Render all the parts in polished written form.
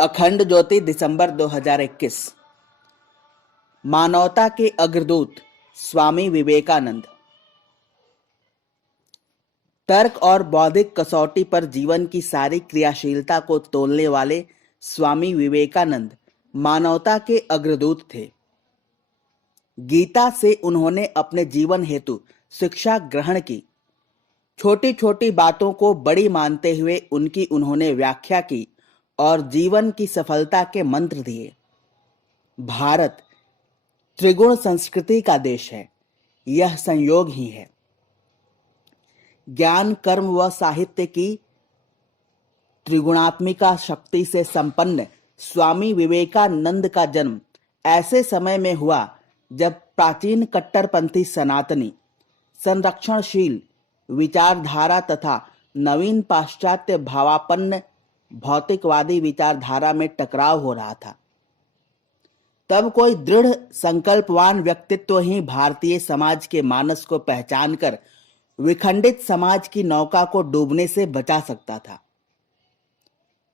अखंड ज्योति दिसंबर 2021। मानवता के अग्रदूत स्वामी विवेकानंद। तर्क और बौद्धिक कसौटी पर जीवन की सारी क्रियाशीलता को तोलने वाले स्वामी विवेकानंद मानवता के अग्रदूत थे। गीता से उन्होंने अपने जीवन हेतु शिक्षा ग्रहण की। छोटी छोटी बातों को बड़ी मानते हुए उनकी उन्होंने व्याख्या की और जीवन की सफलता के मंत्र दिए। भारत त्रिगुण संस्कृति का देश है, यह संयोग ही है। ज्ञान, कर्म व साहित्य की त्रिगुणात्मिका शक्ति से संपन्न स्वामी विवेकानंद का जन्म ऐसे समय में हुआ जब प्राचीन कट्टरपंथी सनातनी, संरक्षणशील विचारधारा तथा नवीन पाश्चात्य भावापन्न भौतिकवादी विचारधारा में टकराव हो रहा था। तब कोई दृढ़ संकल्पवान व्यक्तित्व ही भारतीय समाज के मानस को पहचानकर विखंडित समाज की नौका को डूबने से बचा सकता था।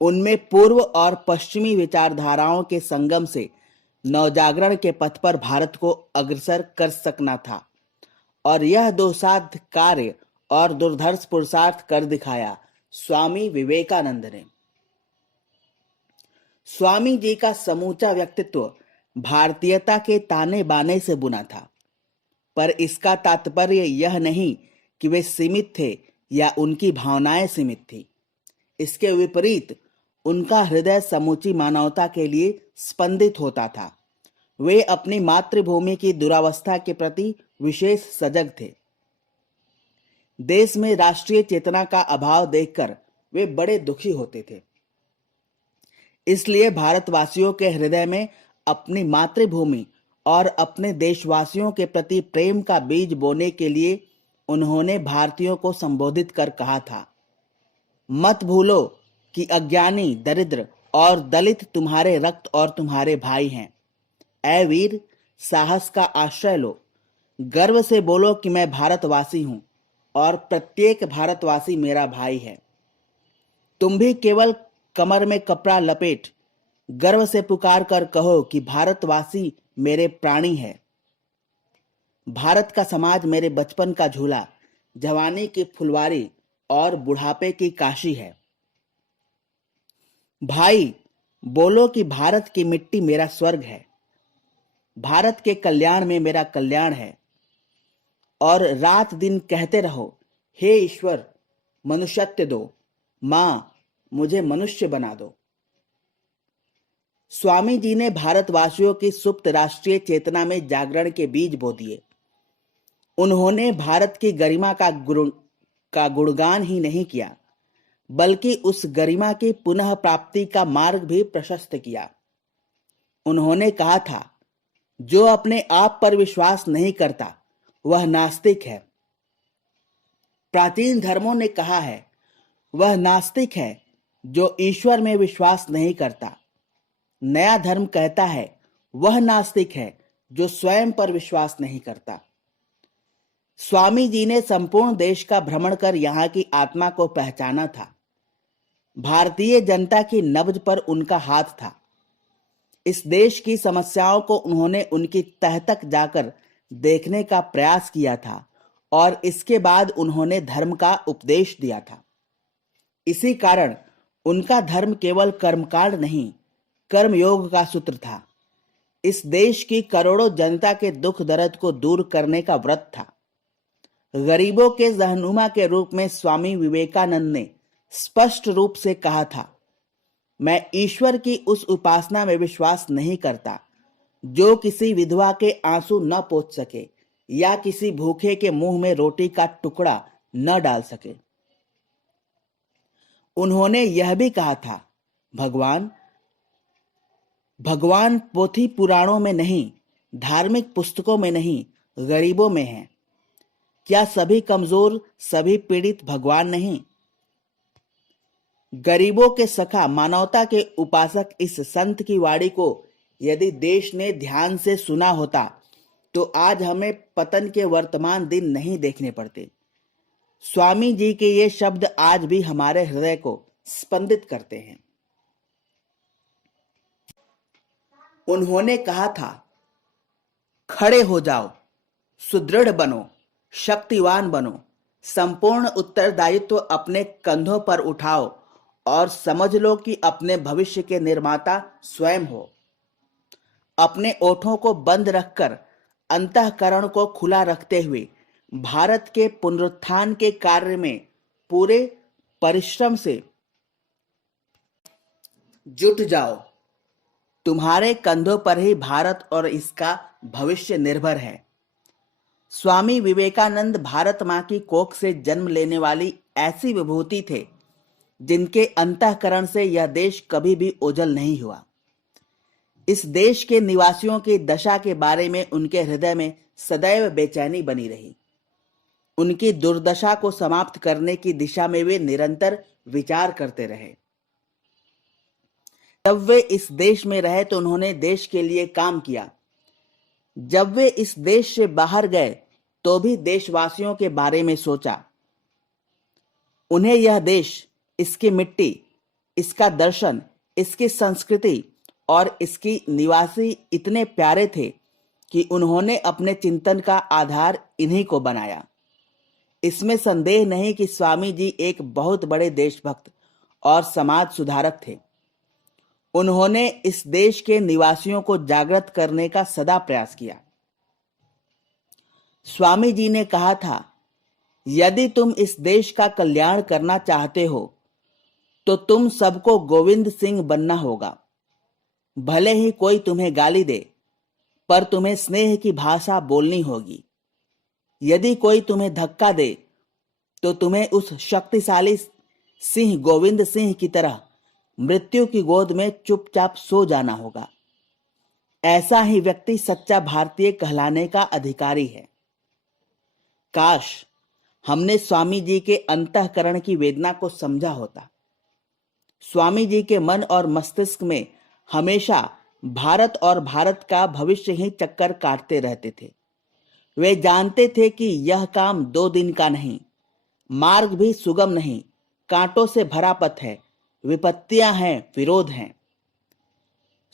उनमें पूर्व और पश्चिमी विचारधाराओं के संगम से नवजागरण के पथ पर भारत को अग्रसर कर सकना था और यह दुस्साध्य कार्य और दुर्धर्ष पुरुषार्थ कर दिखाया स्वामी विवेकानंद ने। स्वामी जी का समूचा व्यक्तित्व भारतीयता के ताने बाने से बुना था, पर इसका तात्पर्य यह नहीं कि वे सीमित थे या उनकी भावनाएं सीमित थी। इसके विपरीत उनका हृदय समूची मानवता के लिए स्पंदित होता था। वे अपनी मातृभूमि की दुरावस्था के प्रति विशेष सजग थे। देश में राष्ट्रीय चेतना का अभाव देखकर वे बड़े दुखी होते थे। इसलिए भारतवासियों के हृदय में अपनी मातृभूमि और अपने देशवासियों के प्रति प्रेम का बीज बोने के लिए उन्होंने भारतीयों को संबोधित कर कहा था, मत भूलो कि अज्ञानी, दरिद्र और दलित तुम्हारे रक्त और तुम्हारे भाई हैं। ऐ वीर, साहस का आश्रय लो। गर्व से बोलो कि मैं भारतवासी हूं और प्रत्येक भारतवासी मेरा भाई है। तुम भी केवल कमर में कपड़ा लपेट गर्व से पुकार कर कहो कि भारतवासी मेरे प्राणी है। भारत का समाज मेरे बचपन का झूला, जवानी की फुलवारी और बुढ़ापे की काशी है। भाई, बोलो कि भारत की मिट्टी मेरा स्वर्ग है। भारत के कल्याण में मेरा कल्याण है। और रात दिन कहते रहो, हे ईश्वर, मनुष्यत्व दो। मां, मुझे मनुष्य बना दो। स्वामी जी ने भारतवासियों की सुप्त राष्ट्रीय चेतना में जागरण के बीज बो दिए। उन्होंने भारत की गरिमा का गुणगान ही नहीं किया, बल्कि उस गरिमा की पुनः प्राप्ति का मार्ग भी प्रशस्त किया। उन्होंने कहा था, जो अपने आप पर विश्वास नहीं करता वह नास्तिक है। प्राचीन धर्मों ने कहा है, वह नास्तिक है जो ईश्वर में विश्वास नहीं करता। नया धर्म कहता है, वह नास्तिक है जो स्वयं पर विश्वास नहीं करता। स्वामी जी ने संपूर्ण देश का भ्रमण कर यहाँ की आत्मा को पहचाना था। भारतीय जनता की नब्ज पर उनका हाथ था। इस देश की समस्याओं को उन्होंने उनकी तह तक जाकर देखने का प्रयास किया था और इसके बाद उन्होंने धर्म का उपदेश दिया था। इसी कारण उनका धर्म केवल कर्मकांड नहीं, कर्मयोग का सूत्र था। इस देश की करोड़ों जनता के दुख दर्द को दूर करने का व्रत था। गरीबों के रहनुमा के रूप में स्वामी विवेकानंद ने स्पष्ट रूप से कहा था, मैं ईश्वर की उस उपासना में विश्वास नहीं करता जो किसी विधवा के आंसू न पोंछ सके या किसी भूखे के मुंह में रोटी का टुकड़ा न डाल सके। उन्होंने यह भी कहा था, भगवान पोथी पुराणों में नहीं, धार्मिक पुस्तकों में नहीं, गरीबों में है। क्या सभी कमजोर, सभी पीड़ित भगवान नहीं? गरीबों के सखा, मानवता के उपासक इस संत की वाणी को यदि देश ने ध्यान से सुना होता तो आज हमें पतन के वर्तमान दिन नहीं देखने पड़ते। स्वामी जी के ये शब्द आज भी हमारे हृदय को स्पंदित करते हैं। उन्होंने कहा था, खड़े हो जाओ, सुदृढ़ बनो, शक्तिवान बनो, संपूर्ण उत्तरदायित्व अपने कंधों पर उठाओ और समझ लो कि अपने भविष्य के निर्माता स्वयं हो। अपने ओठों को बंद रखकर अंतःकरण को खुला रखते हुए भारत के पुनरुत्थान के कार्य में पूरे परिश्रम से जुट जाओ। तुम्हारे कंधों पर ही भारत और इसका भविष्य निर्भर है। स्वामी विवेकानंद भारत मां की कोख से जन्म लेने वाली ऐसी विभूति थे जिनके अंतःकरण से यह देश कभी भी ओझल नहीं हुआ। इस देश के निवासियों की दशा के बारे में उनके हृदय में सदैव बेचैनी बनी रही। उनकी दुर्दशा को समाप्त करने की दिशा में वे निरंतर विचार करते रहे। जब वे इस देश में रहे तो उन्होंने देश के लिए काम किया। जब वे इस देश से बाहर गए तो भी देशवासियों के बारे में सोचा। उन्हें यह देश, इसकी मिट्टी, इसका दर्शन, इसकी संस्कृति और इसकी निवासी इतने प्यारे थे कि उन्होंने अपने चिंतन का आधार इन्हीं को बनाया। इसमें संदेह नहीं कि स्वामी जी एक बहुत बड़े देशभक्त और समाज सुधारक थे। उन्होंने इस देश के निवासियों को जागृत करने का सदा प्रयास किया। स्वामी जी ने कहा था, यदि तुम इस देश का कल्याण करना चाहते हो तो तुम सबको गोविंद सिंह बनना होगा। भले ही कोई तुम्हें गाली दे, पर तुम्हें स्नेह की भाषा बोलनी होगी। यदि कोई तुम्हें धक्का दे तो तुम्हें उस शक्तिशाली सिंह गोविंद सिंह की तरह मृत्यु की गोद में चुपचाप सो जाना होगा। ऐसा ही व्यक्ति सच्चा भारतीय कहलाने का अधिकारी है। काश हमने स्वामी जी के अंतःकरण की वेदना को समझा होता। स्वामी जी के मन और मस्तिष्क में हमेशा भारत और भारत का भविष्य ही चक्कर काटते रहते थे। वे जानते थे कि यह काम 2 दिन का नहीं, मार्ग भी सुगम नहीं, कांटों से भरा पथ है, विपत्तियां हैं, विरोध हैं।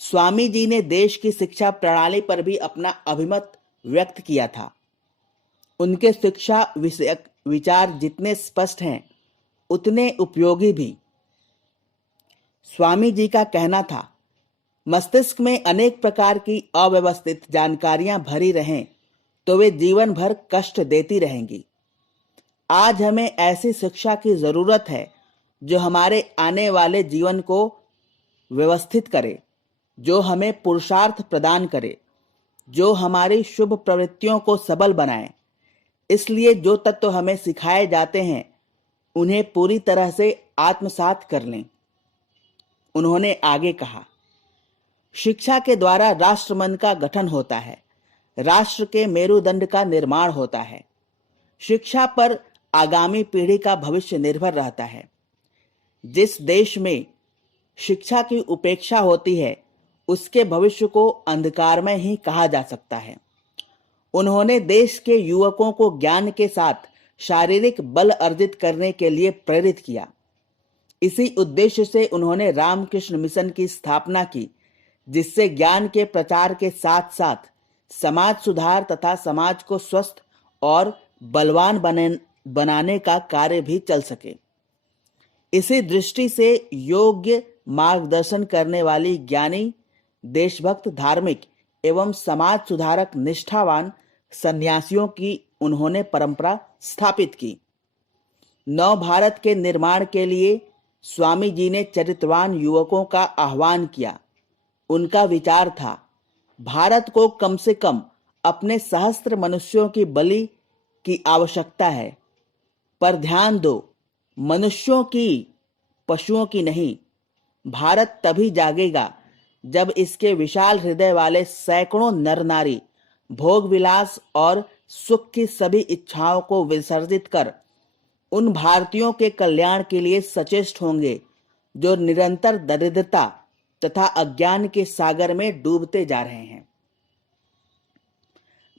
स्वामी जी ने देश की शिक्षा प्रणाली पर भी अपना अभिमत व्यक्त किया था। उनके शिक्षा विषयक विचार जितने स्पष्ट हैं उतने उपयोगी भी। स्वामी जी का कहना था, मस्तिष्क में अनेक प्रकार की अव्यवस्थित जानकारियां भरी रहें तो वे जीवन भर कष्ट देती रहेंगी। आज हमें ऐसी शिक्षा की जरूरत है जो हमारे आने वाले जीवन को व्यवस्थित करे, जो हमें पुरुषार्थ प्रदान करे, जो हमारी शुभ प्रवृत्तियों को सबल बनाए। इसलिए जो तत्व हमें सिखाए जाते हैं उन्हें पूरी तरह से आत्मसात कर लें। उन्होंने आगे कहा, शिक्षा के द्वारा राष्ट्र मन का गठन होता है, राष्ट्र के मेरुदंड का निर्माण होता है। शिक्षा पर आगामी पीढ़ी का भविष्य निर्भर रहता है। जिस देश में शिक्षा की उपेक्षा होती है उसके भविष्य को अंधकारमय ही कहा जा सकता है। उन्होंने देश के युवकों को ज्ञान के साथ शारीरिक बल अर्जित करने के लिए प्रेरित किया। इसी उद्देश्य से उन्होंने रामकृष्ण मिशन की स्थापना की, जिससे ज्ञान के प्रचार के साथ साथ समाज सुधार तथा समाज को स्वस्थ और बलवान बनाने का कार्य भी चल सके। इसी दृष्टि से योग्य मार्गदर्शन करने वाली ज्ञानी, देशभक्त, धार्मिक एवं समाज सुधारक निष्ठावान सन्यासियों की उन्होंने परंपरा स्थापित की। नव भारत के निर्माण के लिए स्वामी जी ने चरित्रवान युवकों का आह्वान किया। उनका विचार था, भारत को कम से कम अपने सहस्त्र मनुष्यों की बलि की आवश्यकता है, पर ध्यान दो, मनुष्यों की, पशुओं की नहीं। भारत तभी जागेगा जब इसके विशाल हृदय वाले सैकड़ों नर नारी भोग विलास और सुख की सभी इच्छाओं को विसर्जित कर उन भारतीयों के कल्याण के लिए सचेष्ट होंगे जो निरंतर दरिद्रता तथा अज्ञान के सागर में डूबते जा रहे हैं।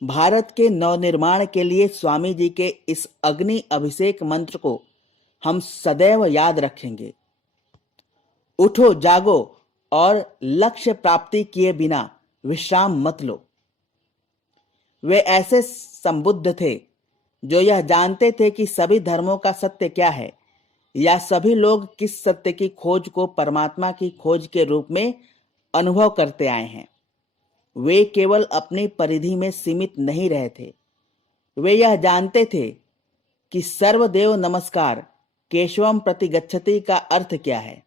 भारत के नवनिर्माण के लिए स्वामी जी के इस अग्नि अभिषेक मंत्र को हम सदैव याद रखेंगे। उठो, जागो और लक्ष्य प्राप्ति किए बिना विश्राम मत लो। वे ऐसे संबुद्ध थे जो यह जानते थे कि सभी धर्मों का सत्य क्या है, या सभी लोग किस सत्य की खोज को परमात्मा की खोज के रूप में अनुभव करते आए हैं। वे केवल अपनी परिधि में सीमित नहीं रहे थे। वे यह जानते थे कि सर्वदेव नमस्कार केशवम प्रति गच्छति का अर्थ क्या है।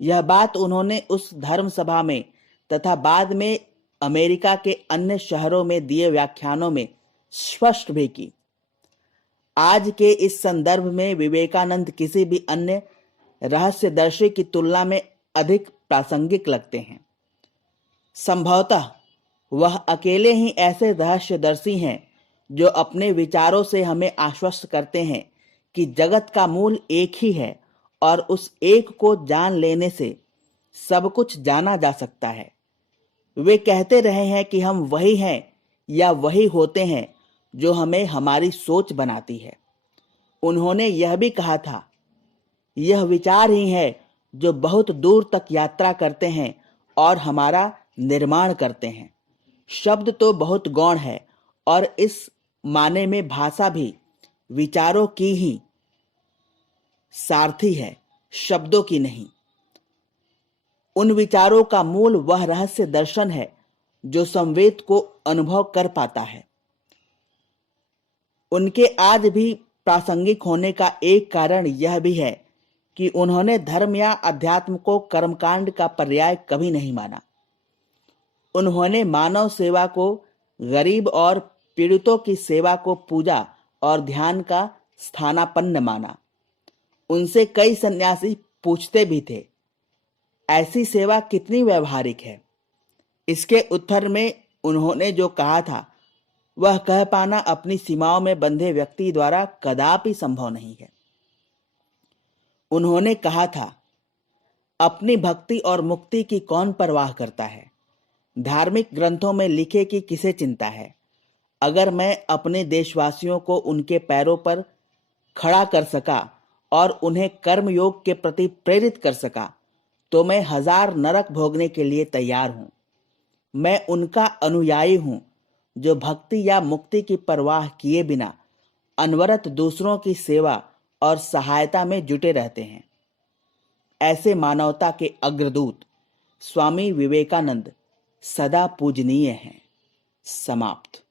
यह बात उन्होंने उस धर्म सभा में तथा बाद में अमेरिका के अन्य शहरों में दिए व्याख्यानों में स्पष्ट भी की। आज के इस संदर्भ में विवेकानंद किसी भी अन्य रहस्यदर्शी की तुलना में अधिक प्रासंगिक लगते हैं। संभवतः वह अकेले ही ऐसे रहस्यदर्शी हैं जो अपने विचारों से हमें आश्वस्त करते हैं कि जगत का मूल एक ही है और उस एक को जान लेने से सब कुछ जाना जा सकता है। वे कहते रहे हैं कि हम वही हैं या वही होते हैं जो हमें हमारी सोच बनाती है। उन्होंने यह भी कहा था, यह विचार ही है जो बहुत दूर तक यात्रा करते हैं और हमारा निर्माण करते हैं। शब्द तो बहुत गौण है और इस माने में भाषा भी विचारों की ही सारथी है, शब्दों की नहीं। उन विचारों का मूल वह रहस्य दर्शन है जो संवेद को अनुभव कर पाता है। उनके आज भी प्रासंगिक होने का एक कारण यह भी है कि उन्होंने धर्म या अध्यात्म को कर्मकांड का पर्याय कभी नहीं माना। उन्होंने मानव सेवा को, गरीब और पीड़ितों की सेवा को पूजा और ध्यान का स्थानापन्न माना। उनसे कई सन्यासी पूछते भी थे, ऐसी सेवा कितनी व्यवहारिक है? इसके उत्तर में उन्होंने जो कहा था वह कह पाना अपनी सीमाओं में बंधे व्यक्ति द्वारा कदापि संभव नहीं है। उन्होंने कहा था, अपनी भक्ति और मुक्ति की कौन परवाह करता है? धार्मिक ग्रंथों में लिखे कि किसे चिंता है? अगर मैं अपने देशवासियों को उनके पैरों पर खड़ा कर सका और उन्हें कर्मयोग के प्रति प्रेरित कर सका तो मैं 1000 नरक भोगने के लिए तैयार हूं। मैं उनका अनुयायी हूं जो भक्ति या मुक्ति की परवाह किए बिना अनवरत दूसरों की सेवा और सहायता में जुटे रहते हैं। ऐसे मानवता के अग्रदूत स्वामी विवेकानंद सदा पूजनीय हैं। समाप्त।